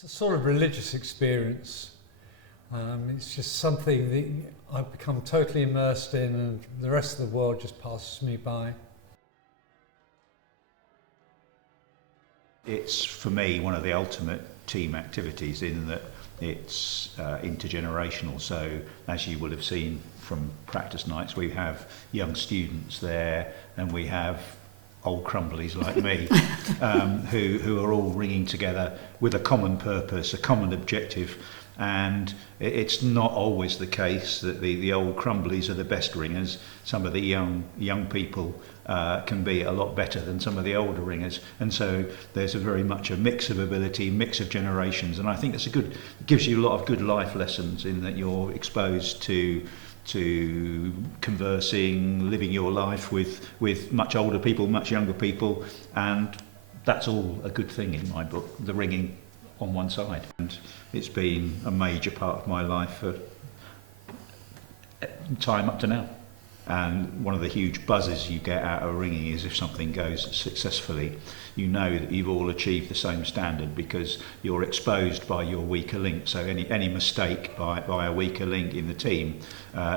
It's a sort of religious experience. It's just something that I've become totally immersed in, and the rest of the world just passes me by. It's, for me, one of the ultimate team activities in that it's intergenerational. So, as you will have seen from practice nights, we have young students there, and we have old crumblies like me, who are all ringing together with a common purpose, a common objective. And it's not always the case that the old crumblies are the best ringers. Some of the young people can be a lot better than some of the older ringers, and so there's a very much a mix of ability, mix of generations, and I think it gives you a lot of good life lessons in that you're exposed to conversing, living your life with much older people, much younger people, and that's all a good thing in my book, the ringing on one side. And it's been a major part of my life for time up to now. And one of the huge buzzes you get out of ringing is if something goes successfully, you know that you've all achieved the same standard because you're exposed by your weaker link. So any mistake by a weaker link in the team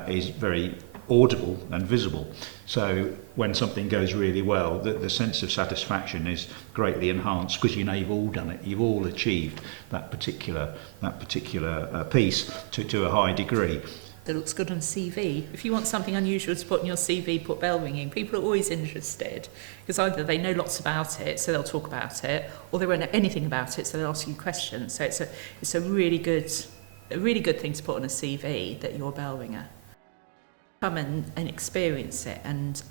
is very audible and visible. So when something goes really well, the sense of satisfaction is greatly enhanced because you know you've all done it, you've all achieved that particular piece to a high degree. That looks good on a CV. If you want something unusual to put on your CV, put bell ringing. People are always interested because either they know lots about it, so they'll talk about it, or they won't know anything about it, so they'll ask you questions. So it's a really good thing to put on a CV that you're a bell ringer. Come and experience it and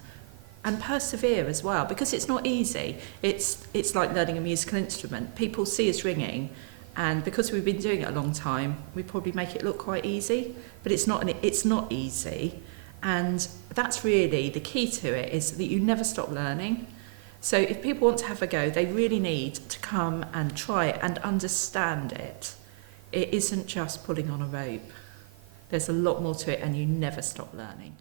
persevere as well, because it's not easy. It's like learning a musical instrument. People see us ringing, and because we've been doing it a long time, we probably make it look quite easy, but it's not easy. And that's really the key to it, is that you never stop learning. So if people want to have a go, they really need to come and try it and understand it. It isn't just pulling on a rope. There's a lot more to it, and you never stop learning.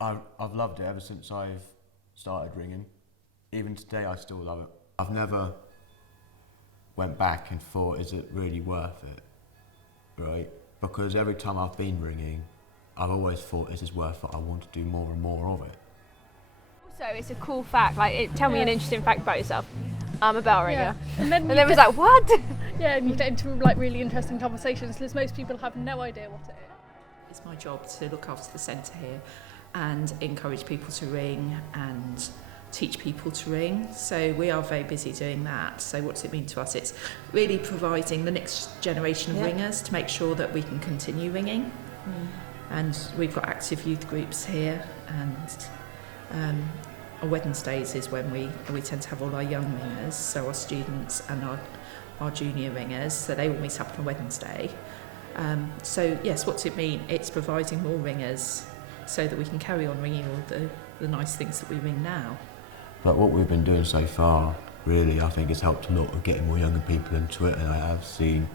I've loved it ever since I've started ringing. Even today I still love it. I've never went back and thought, is it really worth it, right? Because every time I've been ringing, I've always thought, is this worth it? I want to do more and more of it. Also, it's a cool fact, tell me an interesting fact about yourself. I'm a bell ringer. Yeah. And then it was like, what? Yeah, and you get into really interesting conversations because most people have no idea what it is. It's my job to look after the centre here and encourage people to ring and teach people to ring. So we are very busy doing that. So what does it mean to us? It's really providing the next generation of ringers to make sure that we can continue ringing. And we've got active youth groups here, and on Wednesdays is when we tend to have all our young ringers, so our students and our junior ringers, so they all meet up on Wednesday. So yes, what's it mean? It's providing more ringers so that we can carry on ringing all the nice things that we ring now. But what we've been doing so far, really, I think has helped a lot of getting more younger people into it, and I have seen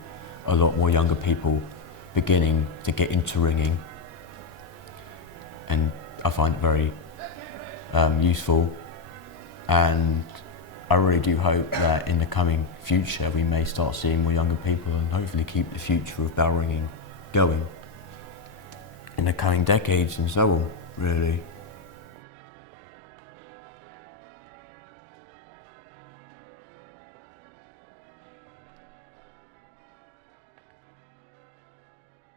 a lot more younger people beginning to get into ringing, and I find it very useful, and I really do hope that in the coming future we may start seeing more younger people and hopefully keep the future of bell ringing going in the coming decades and so on, really.